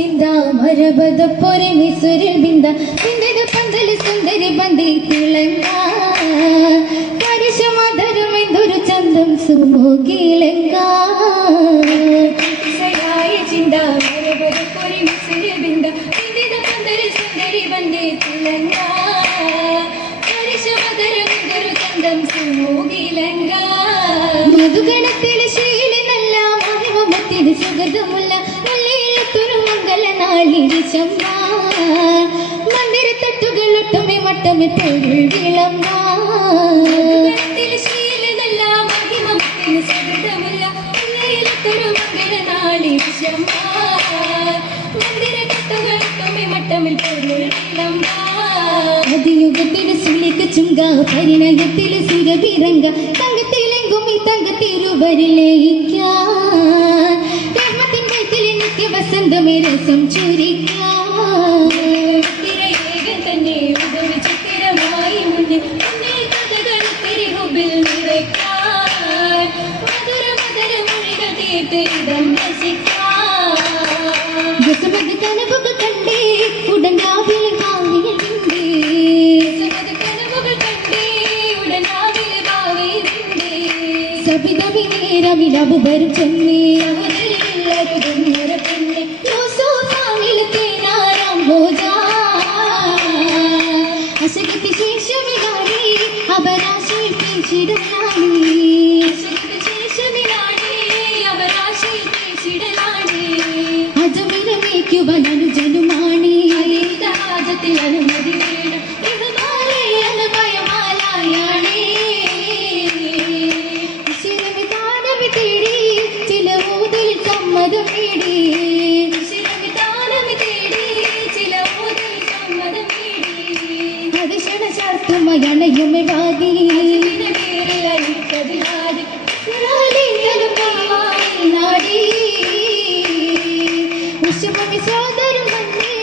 ಚಿಂದ ಮರಬದ ಪೊರೆ ಮಿಸುರಿಲ್ ಬಿಂದ ಹಿಂದದ ಪಂದಲಿ ಸುಂದರಿ ಬಂದಿ ತಿಳಂಗ ಪರಿಶಮ ಧರ್ಮೆಂದುರು ಚಂದಂ ಸುಮೋಗಿಲಂಗ ಸಯಾಯ ಚಿಂದ ಮರಬದ ಪೊರೆ ಮಿಸುರಿಲ್ ಬಿಂದ ಹಿಂದದ ಪಂದಲಿ ಸುಂದರಿ ಬಂದಿ ತಿಳಂಗ ಪರಿಶಮ ಧರ್ಮೆಂದುರು ಚಂದಂ ಸುಮೋಗಿಲಂಗ മധുഗണത്തിൽ ശീലിനല്ല മഹിമത്തിൽ സുഗതമുള്ള നാളിരിച്ചമ്മ മന്ദിര തട്ടുകളൊട്ടുമേ വട്ടമേ പൊരുൾ വിളമ്പ ശീലനല്ല മഹിമത്തിൽ സുഗതമുള്ള മംഗള നാളിരിച്ചമ്മ മന്ദിര തട്ടുകളൊട്ടുമേ വട്ടമേ പൊരുൾ വിളമ്പ അതിയുഗത്തിൽ സുലിക്ക് ചുങ്ക പരിണയത്തിൽ സുരഭിരംഗ തങ്കത്തിലെങ്കും ഈ തങ്കത്തിരുവരിലേക്കാൻ വസന്തമേ രസം ചുരിക്കാൻ തന്നെ ചിത്രമായി മുന്നിൽ തിരിഹുബിൽ നിറയ്ക്കാൻ മധുര മധുര മൊഴികൾ തീർത്ത് ഇടം രസിക്കാൻ കനവുകൾ കണ്ടേ ഉടനാവിൽ ഭാവിയുണ്ടേ കനവുകൾ കണ്ടേ ഉടനാവിൽ ഭാവിയുണ്ടേ സബിതമി നേരമിലവ് വരും ചെന്നേ അനുജനുമാണി രാജത്തിൽ അനുമതി വേണം ഭയമാലായാണേ ശിരമിതാനമി തേടി ചില ഊതിൽ സമ്മതം നേടി ശിരമിതാനമി തേടി ചില ഊതിൽ സമ്മതം നേടി അതിശണ ശാസ്ത്രമയണയുമേ വാദി നാടി സോദരം വന്നേ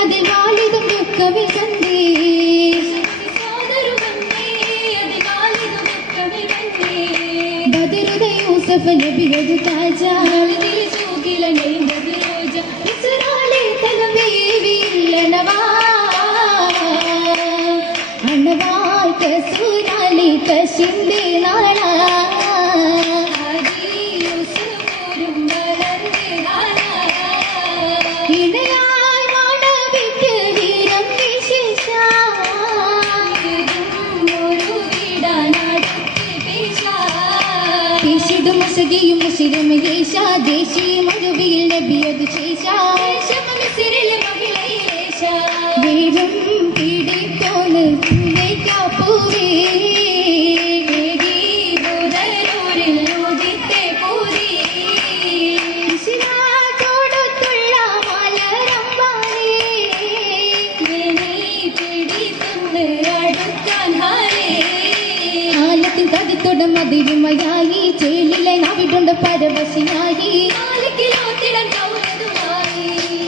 അതിൽ വാലിതും ദുഃഖമേ കണ്ടേ സോദരം വന്നേ അതിൽ വാലിതും ദുഃഖമേ കണ്ടേ ബദറുദ യൂസഫ് നബിയുടെ താജ ദിൽ സൂകില നെയ്തത് റോജ ഇസ്രാലേ തലവേവില്ലനവാ അണവാൽ കസൂരാലി കശിന്തേ നാളാ മുസകിയും മുസിരമേശ ദേശീ മരുവിയിൽ നബിയത് ശേഷ വേഗം പിടിത്തോന്ന് പൂവേ മതിരുമയായി ചേലിലെ നാവിടുണ്ട് പരവശിയായി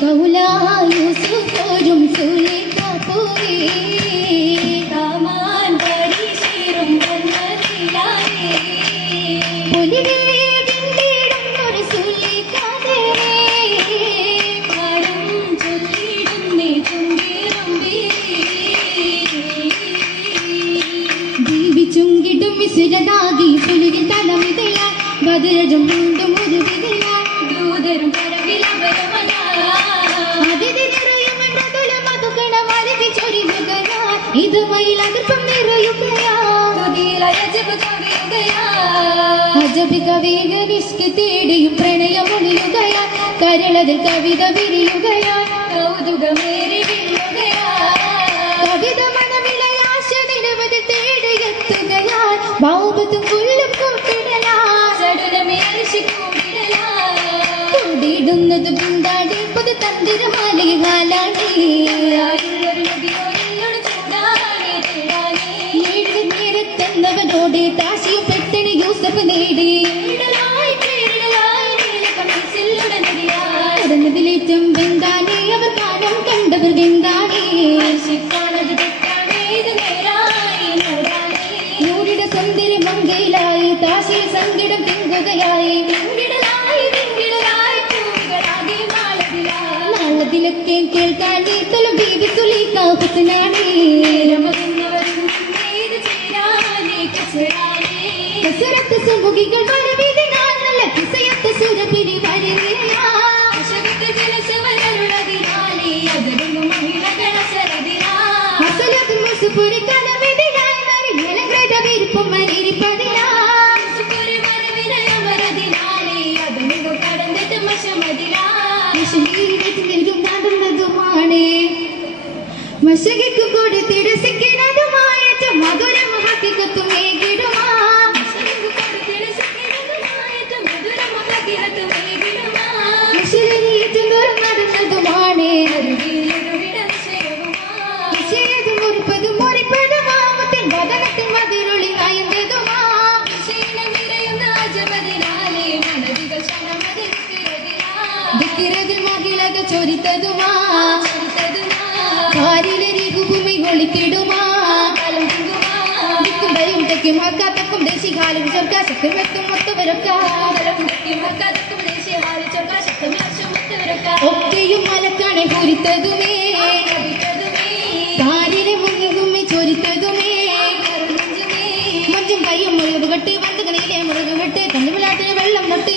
കൗലായൂസും സൂര്യേ മിസിരതാകി പുലിയിൽ തലമിതയാൻ ബദരും വീണ്ടും ഒരു വിതയാൻ ദൂതരും ഇത് മയിലകർപ്പം നിറയുകയാജബികവേഗനിഷ്കി തേടിയും പ്രണയമൊളിയുകയാൻ കരളതിൽ കവിത വിരിയുകയാൻ കൗതുകമേറി വീഴുകയാൻ കവിത മണവിളയാശ നിരവധി തേടിയെത്തുകയാൻ ബാബത്തും പുല്ലും കൂട്ടിടുന്നത് പിന്താടി പുതു തന്തിരമാലികാലാണി നേരത്തെന്നവരോടെ താശിയും പെട്ടണി യൂസഫ് നേടി നടന്നതിലേറ്റം വെന്താനേ അവർ കാലം കണ്ടവർ വെന്താനേ നൂറിടെ സുന്ദര മങ്കയിലായി താശിൽ സങ്കടം തിങ്ങുകയായി അതിലൊക്കെ കേൾക്കാൻ നീത്തലും ബീബി സുലൈഖ ഹുസ്നാണി കസരത്ത് സുമുഖികൾ വരവിതിനാൽ നല്ല കിസയത്ത് സുരപിരി വരില്ല അസലത്ത് മുസുപുരി കലവിതിനായി നരിയലങ്കൃത വിരുപ്പം മരിപ്പതിനാ മശകിക്കു കൂടി തിരസിക്കുന്നതുമായ മധുരം ഹക്കിക്കത്തും ഏകിടുമാ നടന്നതുമാണ് വിഷയതും മുറിപ്പതും മുറിപ്പതുമാമത്തിൻ വദനത്തിൻ മതിലൊളി നയന്തതുമാ ദിക്കിറതിൽ മഹിളക ചൊരിത്തതുമാ കാരിലരികുഭൂമി ഒളിക്കിടുമാ ദിക്കും ഭയം തെക്കും ഹക്കാത്തക്കും ദേശികാലും ചൊർക്കാശക്കും എത്തും മൊത്തവരൊക്കെ ഒക്കെയും മലക്കാണെ പൂരിത്തതുമേ കാരിലെ മുങ്ങുമ്മി ചൊരിത്തതുമേ മഞ്ചും കയ്യും മുറിവ് കെട്ട് വന്നുകണിയിലെ മുറിവ് വിട്ട് കണ്ണുവിളാട്ടിന് വെള്ളം നട്ട്